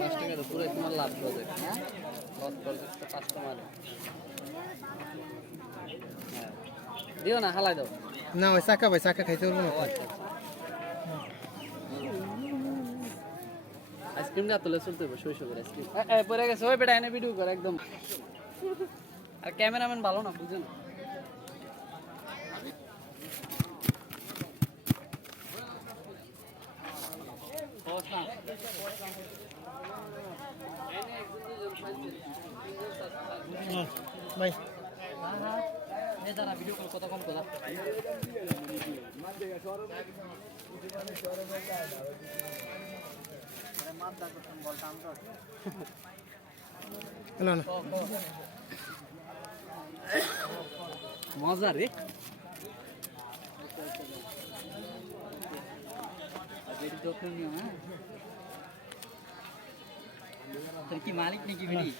5 টাকা তো পুরো তোমার লাভ প্রজেক্ট হ্যাঁ লস প্রজেক্ট তো কাস্টমার হ্যাঁ দিও না হালাই দাও না ভাই চাকা খাইতে পারবো না। ও আচ্ছা আইসক্রিম না তোলে চলতে হবে শৈশব করে আইসক্রিম পরে গেছে ওই বেটা এনে ভিডিও করে একদম আর ক্যামেরাম্যান ভালো না বুঝেন ভাই যারা ভিডিও কল কথা কম কথা হ্যালো না মজা রে যত্ন নিও হ্যাঁ তোর কি মালিক নাকি ভিডি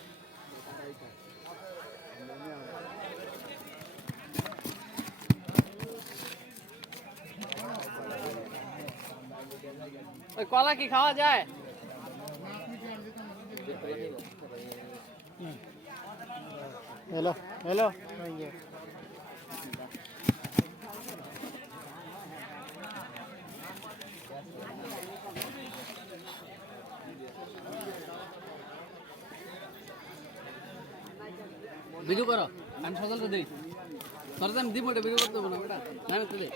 ওই কলা কি খাওয়া যায় হ্যালো হ্যালো ভিডিও করো আমি সকালে দিই তোর আমি দিব ভিডিও করতে হবে না ওটা আমি তো দিই